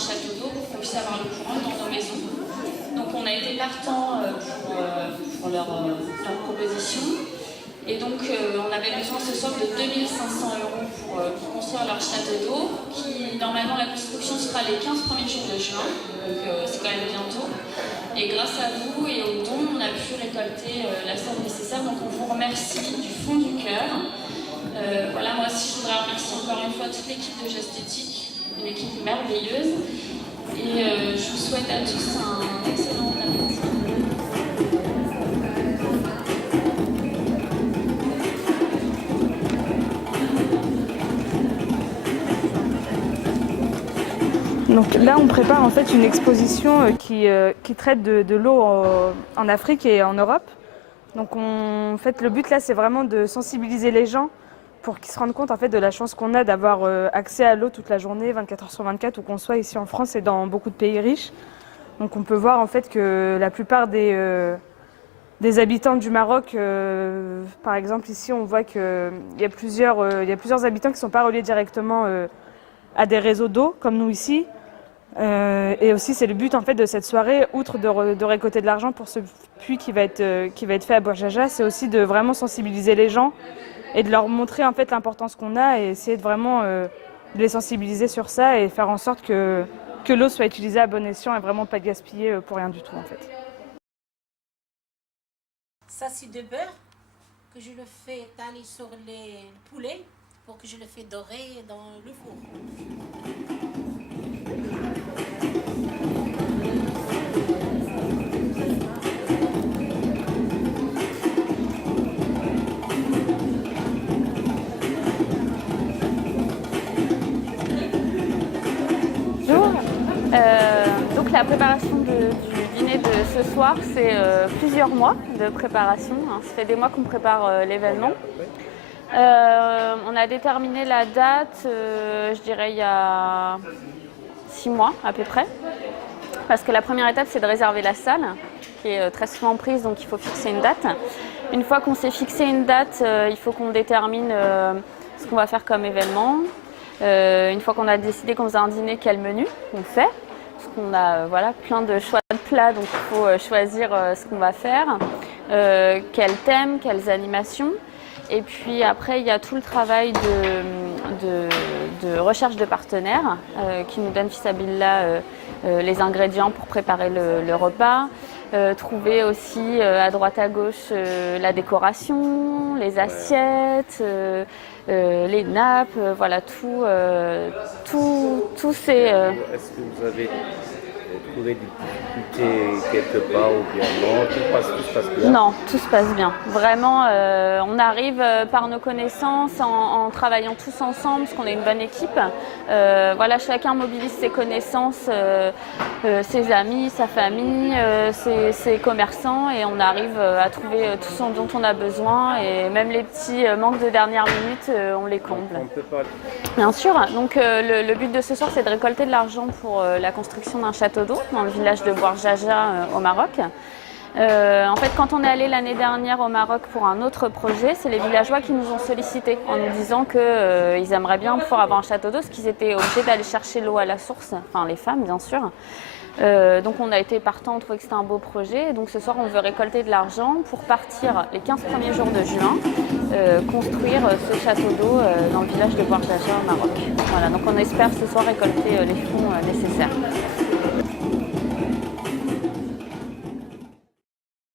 château d'eau pour qu'on puisse avoir le courant dans nos maisons. Donc on a été partant pour leur proposition. Et donc on avait besoin ce soir de 2 500 € pour construire leur château d'eau, qui normalement la construction sera les 15 premiers jours de juin, donc c'est quand même bientôt. Et grâce à vous et aux dons, on a pu récolter la somme nécessaire, donc on vous remercie du fond du cœur. Voilà, moi aussi je voudrais remercier encore une fois toute l'équipe de Gestétique, une équipe merveilleuse. Et je vous souhaite à tous un excellent appétit. Donc là, on prépare en fait une exposition qui traite de l'eau en Afrique et en Europe. Donc en fait, le but là, c'est vraiment de sensibiliser les gens pour qu'ils se rendent compte en fait de la chance qu'on a d'avoir accès à l'eau toute la journée, 24 heures sur 24, où qu'on soit ici en France et dans beaucoup de pays riches. Donc on peut voir en fait que la plupart des habitants du Maroc, par exemple ici, on voit qu'il y a plusieurs habitants qui ne sont pas reliés directement à des réseaux d'eau, comme nous ici. Et aussi, c'est le but en fait de cette soirée, outre de récolter de l'argent pour ce puits qui va être fait à Bouerjaja, c'est aussi de vraiment sensibiliser les gens et de leur montrer en fait l'importance qu'on a et essayer de vraiment de les sensibiliser sur ça et faire en sorte que l'eau soit utilisée à bon escient et vraiment pas gaspillée pour rien du tout en fait. Ça c'est de beurre que je le fais étaler sur les poulets pour que je le fais dorer dans le four. Donc la préparation du dîner de ce soir, c'est plusieurs mois de préparation. Ça fait des mois qu'on prépare l'événement. On a déterminé la date, je dirais il y a 6 mois à peu près. Parce que la première étape, c'est de réserver la salle, qui est très souvent prise, donc il faut fixer une date. Une fois qu'on s'est fixé une date, il faut qu'on détermine ce qu'on va faire comme événement. Une fois qu'on a décidé qu'on faisait un dîner, quel menu on fait. Parce qu'on a plein de choix de plats, donc il faut choisir ce qu'on va faire. Quel thème, quelles animations. Et puis après, il y a tout le travail de recherche de partenaires qui nous donnent fissabillah les ingrédients pour préparer le repas. Trouver aussi à droite à gauche la décoration, les assiettes, les nappes, voilà tout ces... Est-ce que vous avez trouvé des difficultés quelque part ou bien non, tout se passe bien? Non, tout se passe bien. Vraiment, on arrive par nos connaissances, en travaillant tous ensemble, parce qu'on est une bonne équipe. Chacun mobilise ses connaissances, ses amis, sa famille, ses commerçants, et on arrive à trouver tout ce dont on a besoin. Et même les petits manques de dernière minute, on les comble. On peut pas... Bien sûr. Donc le but de ce soir, c'est de récolter de l'argent pour la construction d'un château d'eau dans le village de Bouerjaja au Maroc. En fait, quand on est allé l'année dernière au Maroc pour un autre projet, c'est les villageois qui nous ont sollicités en nous disant qu'ils aimeraient bien pouvoir avoir un château d'eau, parce qu'ils étaient obligés d'aller chercher l'eau à la source, enfin les femmes bien sûr. Donc on a été partants, on trouvait que c'était un beau projet. Et donc ce soir, on veut récolter de l'argent pour partir les 15 premiers jours de juin, construire ce château d'eau dans le village de Bouerjaja au Maroc. Voilà, donc on espère ce soir récolter les fonds nécessaires.